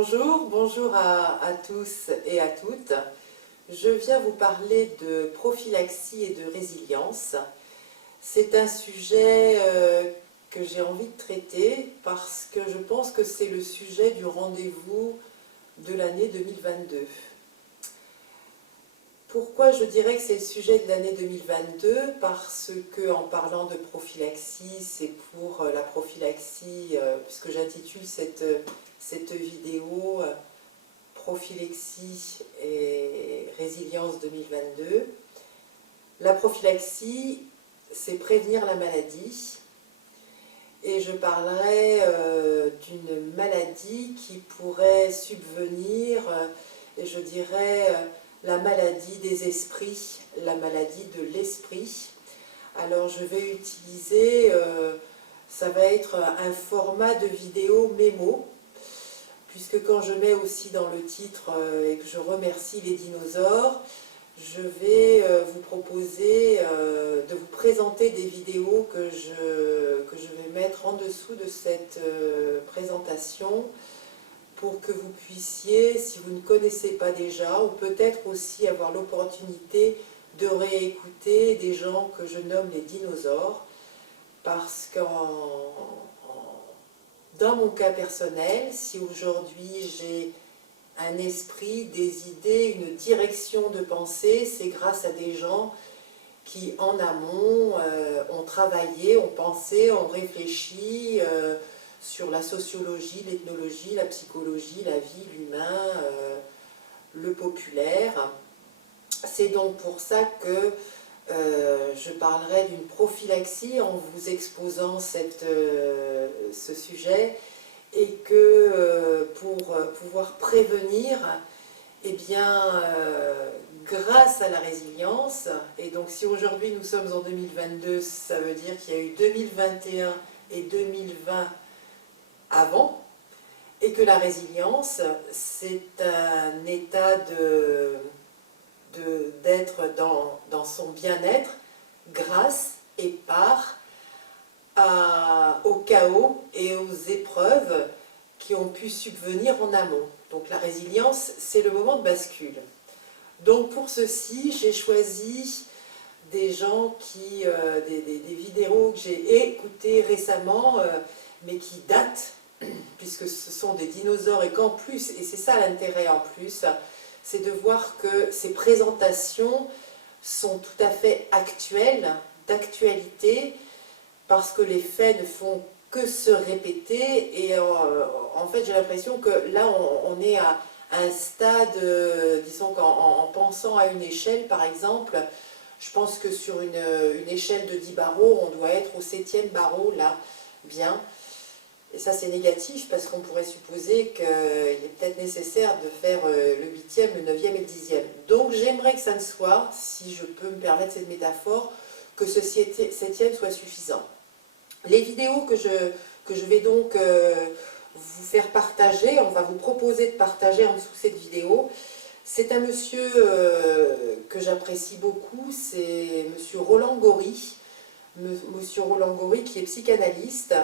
Bonjour à tous et à toutes. Je viens vous parler de prophylaxie et de résilience. C'est un sujet que j'ai envie de traiter parce que je pense que c'est le sujet du rendez-vous de l'année 2022. Pourquoi je dirais que c'est le sujet de l'année 2022? Parce que en parlant de prophylaxie, c'est pour la prophylaxie, puisque j'intitule cette vidéo Prophylaxie et résilience 2022. La prophylaxie, c'est prévenir la maladie. Et je parlerai d'une maladie qui pourrait subvenir, et je dirais la maladie des esprits, la maladie de l'esprit. Alors je vais utiliser, ça va être un format de vidéo mémo, puisque quand je mets aussi dans le titre et que je remercie les dinosaures, je vais vous proposer de vous présenter des vidéos que je vais mettre en dessous de cette présentation pour que vous puissiez, si vous ne connaissez pas déjà, ou peut-être aussi avoir l'opportunité de réécouter des gens que je nomme les dinosaures, parce que dans mon cas personnel, si aujourd'hui j'ai un esprit, des idées, une direction de pensée, c'est grâce à des gens qui en amont ont travaillé, ont pensé, ont réfléchi sur la sociologie, l'ethnologie, la psychologie, la vie, l'humain, le populaire. C'est donc pour ça que je parlerai d'une prophylaxie en vous exposant ce sujet, et que pour pouvoir prévenir, eh bien, grâce à la résilience, et donc si aujourd'hui nous sommes en 2022, ça veut dire qu'il y a eu 2021 et 2020 avant, et que la résilience, c'est un état d'être dans son bien-être grâce et par au chaos et aux épreuves qui ont pu subvenir en amont. Donc la résilience, c'est le moment de bascule. Donc pour ceci, j'ai choisi des gens des vidéos que j'ai écoutées récemment, mais qui datent, puisque ce sont des dinosaures, et qu'en plus, et c'est ça l'intérêt en plus, c'est de voir que ces présentations sont tout à fait actuelles, d'actualité, parce que les faits ne font que se répéter, et en fait j'ai l'impression que là on est à un stade, disons qu'en pensant à une échelle par exemple, je pense que sur une échelle de 10 barreaux, on doit être au 7e barreau là, bien. Et ça c'est négatif parce qu'on pourrait supposer qu'il est peut-être nécessaire de faire le 8e, le 9e et le 10e. Donc j'aimerais que ça ne soit, si je peux me permettre cette métaphore, que ce 7e soit suffisant. Les vidéos que je vais donc vous faire partager, on va vous proposer de partager en dessous de cette vidéo, c'est un monsieur que j'apprécie beaucoup, c'est monsieur Roland Gori, monsieur Roland Gori qui est psychanalyste.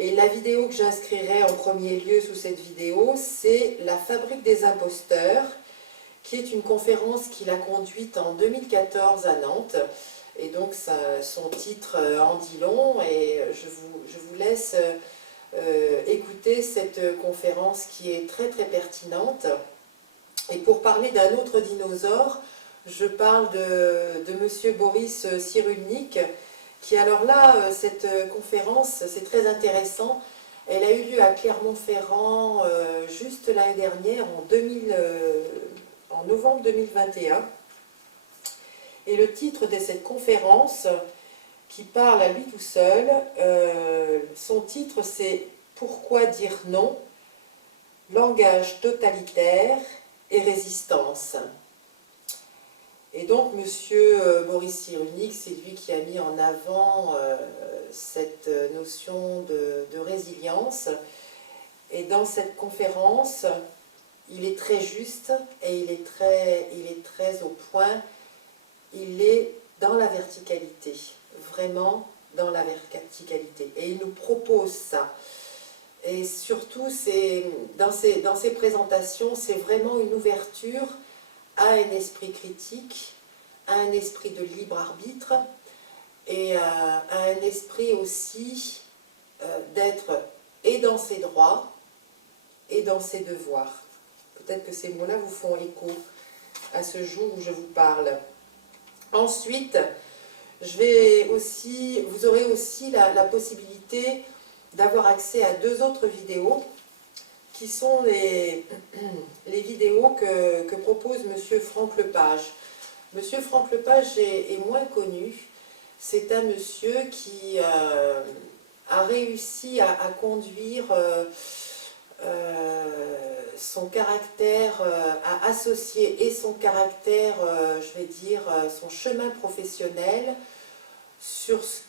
Et la vidéo que j'inscrirai en premier lieu sous cette vidéo, c'est La fabrique des imposteurs, qui est une conférence qu'il a conduite en 2014 à Nantes. Et donc son titre en dit long, et je vous laisse écouter cette conférence qui est très très pertinente. Et pour parler d'un autre dinosaure, je parle de monsieur Boris Cyrulnik, qui, alors là, cette conférence, c'est très intéressant, elle a eu lieu à Clermont-Ferrand juste l'année dernière, en novembre 2021. Et le titre de cette conférence, qui parle à lui tout seul, son titre c'est « Pourquoi dire non? Langage totalitaire et résistance ». Et donc monsieur Boris Cyrulnik, c'est lui qui a mis en avant cette notion de résilience. Et dans cette conférence, il est très juste et il est très au point. Il est dans la verticalité, vraiment dans la verticalité. Et il nous propose ça. Et surtout, dans ces présentations, c'est vraiment une ouverture à un esprit critique, à un esprit de libre arbitre et à un esprit aussi d'être et dans ses droits et dans ses devoirs. Peut-être que ces mots-là vous font écho à ce jour où je vous parle. Ensuite, vous aurez aussi la possibilité d'avoir accès à 2 autres vidéos qui sont les vidéos que propose Monsieur Franck Lepage. Monsieur Franck Lepage est moins connu. C'est un monsieur qui a réussi à conduire son caractère, à associer et son caractère, je vais dire, son chemin professionnel sur ce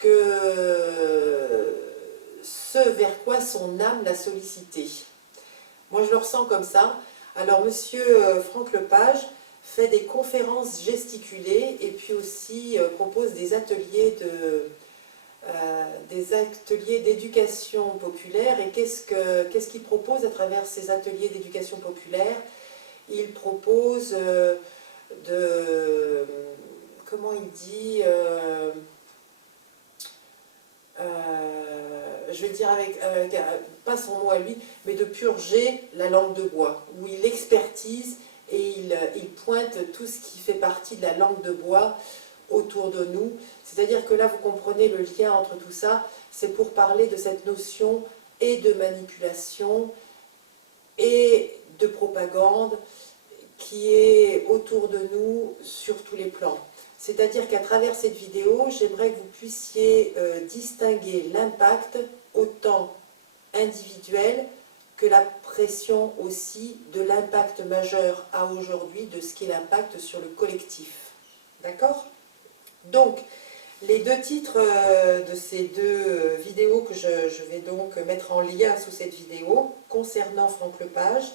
vers quoi son âme l'a sollicité. Moi, je le ressens comme ça. Alors, monsieur Franck Lepage fait des conférences gesticulées et puis aussi propose des ateliers d'éducation populaire. Et qu'est-ce qu'il propose à travers ces ateliers d'éducation populaire? Il propose comment il dit, je vais dire pas son mot à lui, mais de purger la langue de bois, où il expertise et il pointe tout ce qui fait partie de la langue de bois autour de nous. C'est-à-dire que là, vous comprenez le lien entre tout ça, c'est pour parler de cette notion et de manipulation et de propagande qui est autour de nous sur tous les plans. C'est-à-dire qu'à travers cette vidéo, j'aimerais que vous puissiez distinguer l'impact autant individuel que la pression aussi de l'impact majeur à aujourd'hui de ce qui est l'impact sur le collectif. D'accord? Donc, les 2 titres de ces 2 vidéos que je vais donc mettre en lien sous cette vidéo concernant Franck Lepage,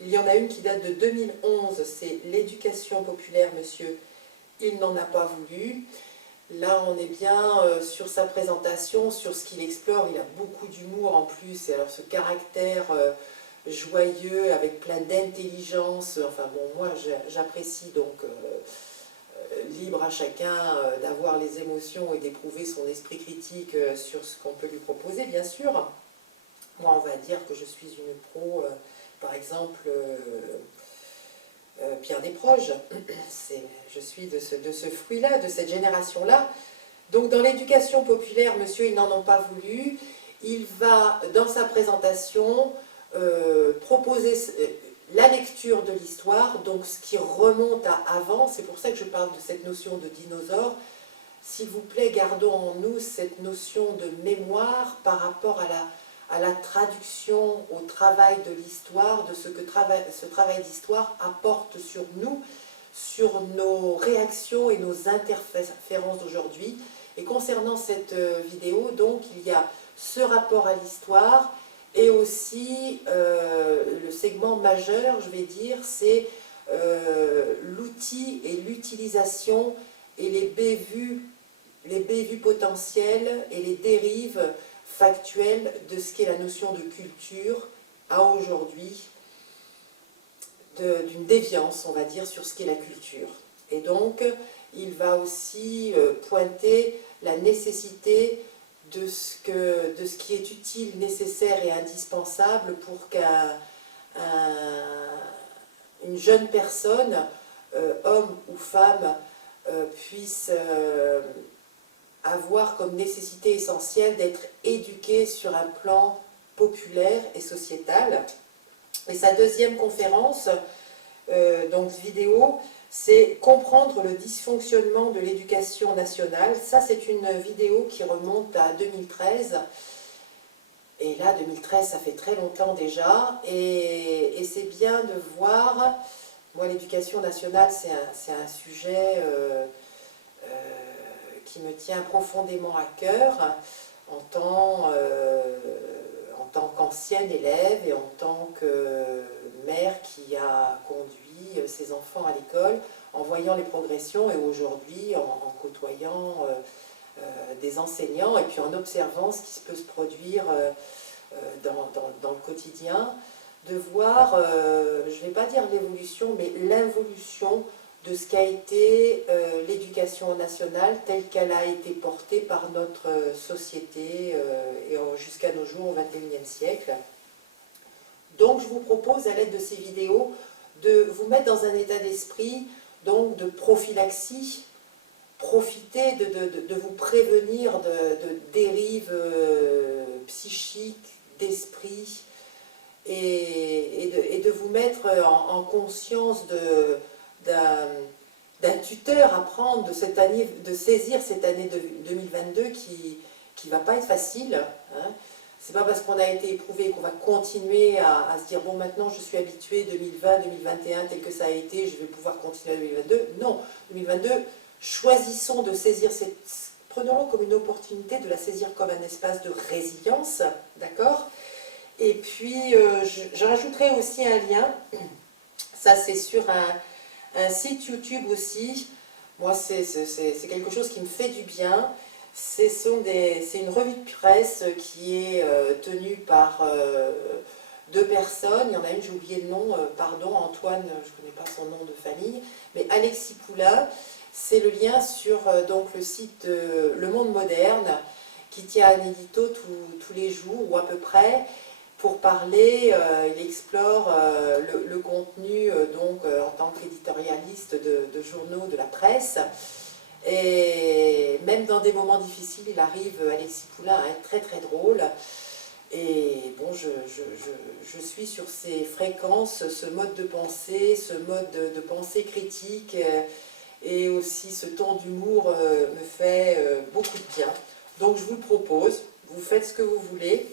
il y en a une qui date de 2011, c'est l'éducation populaire, monsieur, il n'en a pas voulu. Là, on est bien sur sa présentation, sur ce qu'il explore. Il a beaucoup d'humour en plus. Et alors, ce caractère joyeux, avec plein d'intelligence. Enfin bon, moi, j'apprécie donc libre à chacun d'avoir les émotions et d'éprouver son esprit critique sur ce qu'on peut lui proposer, bien sûr. Moi, on va dire que je suis une pro, par exemple... Pierre Desproges, je suis de ce fruit-là, de cette génération-là. Donc dans l'éducation populaire, monsieur, ils n'en ont pas voulu. Il va, dans sa présentation, proposer la lecture de l'histoire, donc ce qui remonte à avant. C'est pour ça que je parle de cette notion de dinosaure. S'il vous plaît, gardons en nous cette notion de mémoire par rapport à la traduction, au travail de l'histoire, de ce que ce travail d'histoire apporte sur nous, sur nos réactions et nos interférences d'aujourd'hui. Et concernant cette vidéo, donc, il y a ce rapport à l'histoire et aussi le segment majeur, je vais dire, c'est l'outil et l'utilisation et les bévues potentielles et les dérives factuelle de ce qu'est la notion de culture à aujourd'hui, d'une déviance, on va dire, sur ce qu'est la culture. Et donc, il va aussi pointer la nécessité de ce qui est utile, nécessaire et indispensable pour qu'une jeune personne, homme ou femme, puisse... avoir comme nécessité essentielle d'être éduqué sur un plan populaire et sociétal. Et sa deuxième conférence, donc vidéo, c'est comprendre le dysfonctionnement de l'éducation nationale. Ça, c'est une vidéo qui remonte à 2013. Et là, 2013, ça fait très longtemps déjà. Et c'est bien de voir, moi, l'éducation nationale, c'est un sujet... qui me tient profondément à cœur en tant qu'ancienne élève et en tant que mère qui a conduit ses enfants à l'école, en voyant les progressions et aujourd'hui en côtoyant des enseignants et puis en observant ce qui peut se produire dans le quotidien, de voir, je ne vais pas dire l'évolution, mais l'involution de ce qu'a été l'éducation nationale telle qu'elle a été portée par notre société jusqu'à nos jours au XXIe siècle. Donc je vous propose à l'aide de ces vidéos de vous mettre dans un état d'esprit donc de prophylaxie, profiter de vous prévenir de dérives psychiques, d'esprit, et de vous mettre en conscience d'un tuteur à prendre de saisir cette année 2022 qui ne va pas être facile. Hein. C'est pas parce qu'on a été éprouvé qu'on va continuer à se dire bon maintenant je suis habitué 2020, 2021 tel que ça a été, je vais pouvoir continuer à 2022. Non, 2022, choisissons de saisir prenons-le comme une opportunité, de la saisir comme un espace de résilience, d'accord? Et puis je rajouterai aussi un lien, ça c'est sur un site YouTube aussi. Moi c'est quelque chose qui me fait du bien. C'est une revue de presse qui est tenue par deux personnes. Il y en a une, j'ai oublié le nom, pardon, Antoine, je ne connais pas son nom de famille, mais Alexis Poulain, c'est le lien sur donc le site Le Monde Moderne, qui tient un édito tous les jours, ou à peu près, pour parler, il explore le contenu donc, en tant qu'éditorialiste de journaux de la presse. Et même dans des moments difficiles, il arrive, Alexis Poulain, à être très très drôle. Et bon, je suis sur ces fréquences, ce mode de pensée, ce mode de pensée critique, et aussi ce ton d'humour me fait beaucoup de bien. Donc je vous le propose, vous faites ce que vous voulez.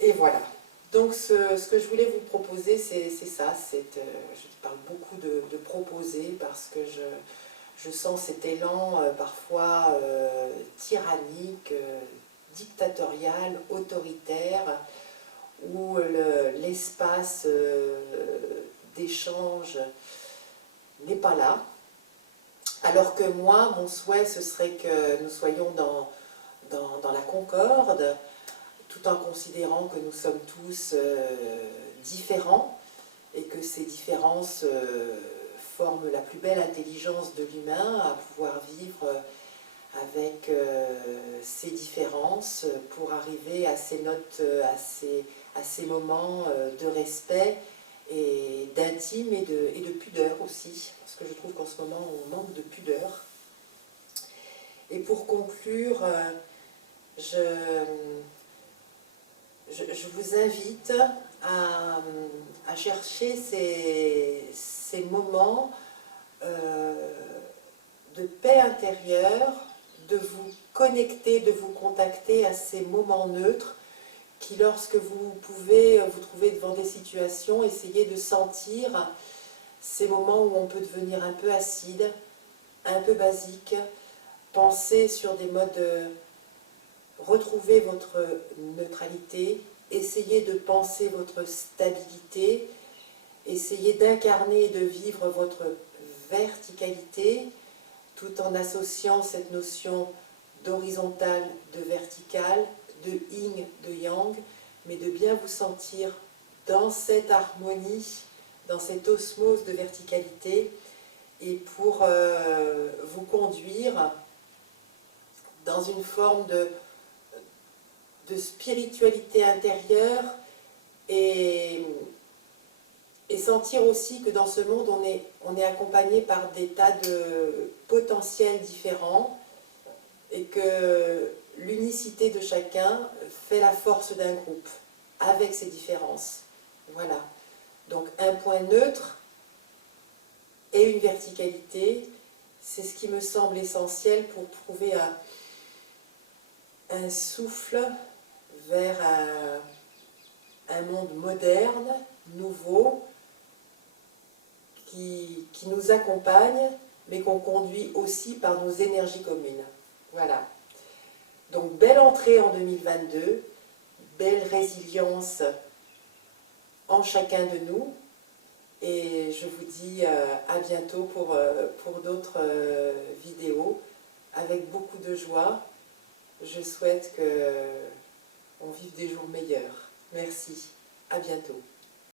Et voilà. Donc ce que je voulais vous proposer, c'est ça. Je parle beaucoup de proposer parce que je sens cet élan parfois tyrannique, dictatorial, autoritaire, où l'espace d'échange n'est pas là. Alors que moi, mon souhait, ce serait que nous soyons dans la concorde, tout en considérant que nous sommes tous différents et que ces différences forment la plus belle intelligence de l'humain à pouvoir vivre avec ces différences pour arriver à ces notes, à ces moments de respect et d'intime et de pudeur aussi, parce que je trouve qu'en ce moment on manque de pudeur. Et pour conclure, je vous invite à chercher ces moments de paix intérieure, de vous connecter, de vous contacter à ces moments neutres qui, lorsque vous pouvez vous trouver devant des situations, essayez de sentir ces moments où on peut devenir un peu acide, un peu basique, penser sur des modes de retrouver votre neutralité, essayez de penser votre stabilité, essayez d'incarner et de vivre votre verticalité, tout en associant cette notion d'horizontale, de verticale, de yin, de yang, mais de bien vous sentir dans cette harmonie, dans cette osmose de verticalité, et pour vous conduire dans une forme de spiritualité intérieure et sentir aussi que dans ce monde, on est accompagné par des tas de potentiels différents et que l'unicité de chacun fait la force d'un groupe, avec ses différences. Voilà. Donc un point neutre et une verticalité, c'est ce qui me semble essentiel pour trouver un souffle vers un monde moderne, nouveau, qui nous accompagne, mais qu'on conduit aussi par nos énergies communes. Voilà. Donc, belle entrée en 2022, belle résilience en chacun de nous, et je vous dis à bientôt pour d'autres vidéos, avec beaucoup de joie. Je souhaite que on vive des jours meilleurs. Merci, à bientôt.